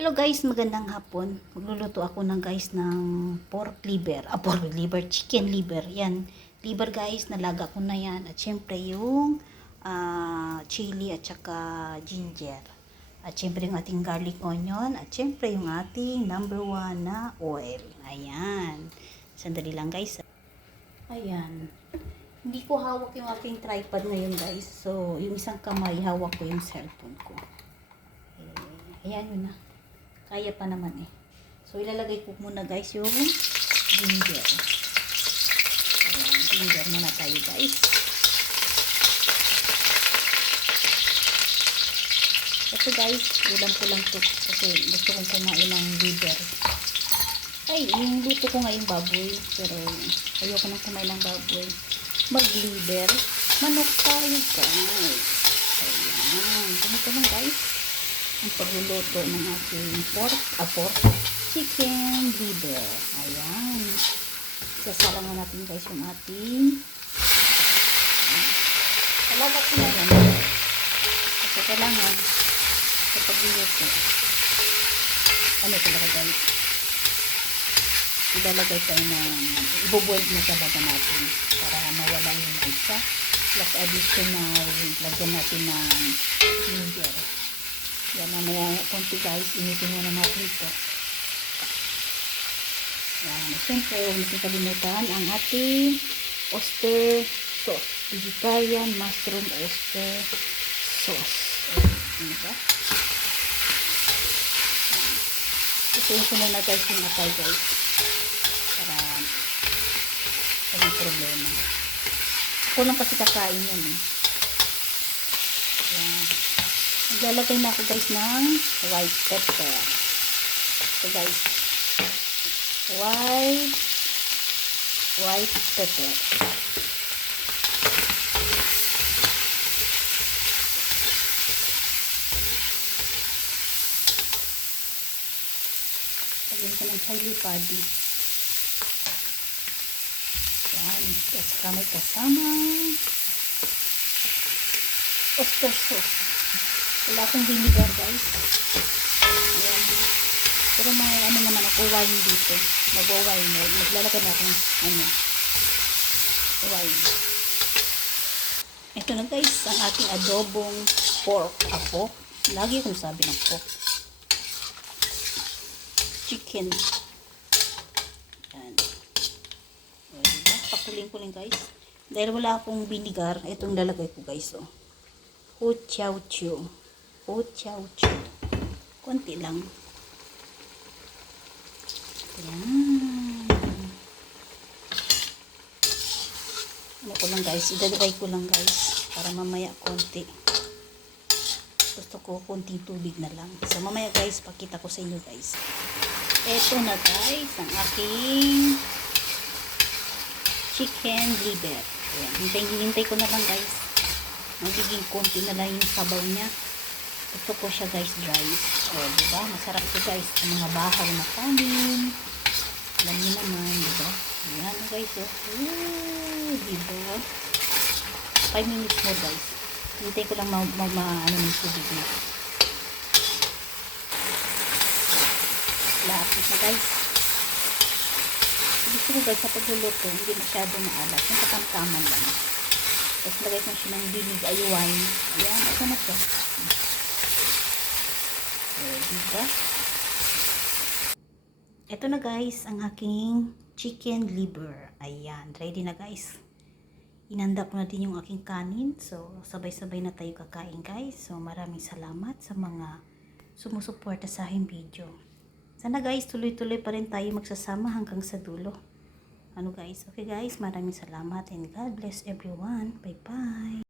Hello guys, magandang hapon. Magluluto ako ng pork liver. Pork liver, chicken liver. Yan, liver guys, nalaga ko na yan. At syempre yung chili at saka ginger. At syempre yung ating garlic onion. At syempre yung ating number 1 na oil. Ayan. Sandali lang guys. Ayan. Hindi ko hawak yung aking tripod ngayon guys. So, yung isang kamay, hawak ko yung cellphone ko. Ayan yun na. Kaya pa naman eh. So, ilalagay ko muna guys yung ginger. Ayan, ginger muna tayo guys. Ito guys, ulam ko lang to. Kasi gusto kong kumain ng liver. Ay, yung luto ko ngayong baboy. Pero ayoko nang kumain ng baboy. Mag-liver. Manok tayo guys. Ayan. Ganito lang guys. Ang pagluluto ng ating pork chicken liver. Ayan. Sasalang na natin guys yung ating talaga ko na yan. Kasi kailangan sa pagluluto ano talaga guys, ilalagay tayo ng iboboil na talaga natin para mawala yung isa, plus additional lagyan natin ng ginger. Yan, mamaya konti guys, initin muna natin ito. Yan, siyempre huwag natin kalimutan ang ating oyster sauce, vegetarian mushroom oyster sauce. Diba? Isuin ko muna guys yung atay guys para walang problema. Ako lang kasi kakain yan eh. Yan. Maglalagay na ako guys ng white pepper. So guys, white pepper. Lagyan ko ng chili padi. Yan. At saka may kasamang oyster sauce. Wala akong vinegar guys. Ayan. Pero may ano naman ako, wine dito. Mag-wine mo. Maglalagay na akong wine. Ito na guys, ang ating adobong pork. Lagi akong sabi ng pork. Chicken. Ayan. Diba? Pakuling-kuling guys. Dahil wala akong vinegar, itong lalagay ko guys. Huchaw-chu. Konti lang. Ayan. Ano ko lang guys, idadry ko lang guys para mamaya konti. Gusto ko konti tubig na lang. So mamaya guys, pakita ko sa inyo guys. Eto na guys ang aking chicken liver. Ayan, hintay ko na lang guys. Magiging konti na lang yung sabaw niya. Gusto ko siya guys dry. Diba? Masarap ito guys sa mga bahaw na kanin. Alam niyo naman, diba? Ayan guys. Diba? 5 minutes more guys. Hintay ko lang ng tubig na. Lapit na guys. Gusto ko guys sa pagluluto, hindi masyado maalat. Yung katamtaman lang. Tapos lagay ko siya ng dilig ay wine. Ayan, ito na siya. Diba? Ito na guys, ang aking chicken liver. Ayan, ready na guys. Inanda ko na din yung aking kanin. So, sabay-sabay na tayo kakain guys. So, maraming salamat sa mga sumusuporta sa aking video. Sana guys, tuloy-tuloy pa rin tayo magsasama hanggang sa dulo. Ano guys? Okay guys, maraming salamat and God bless everyone. Bye-bye.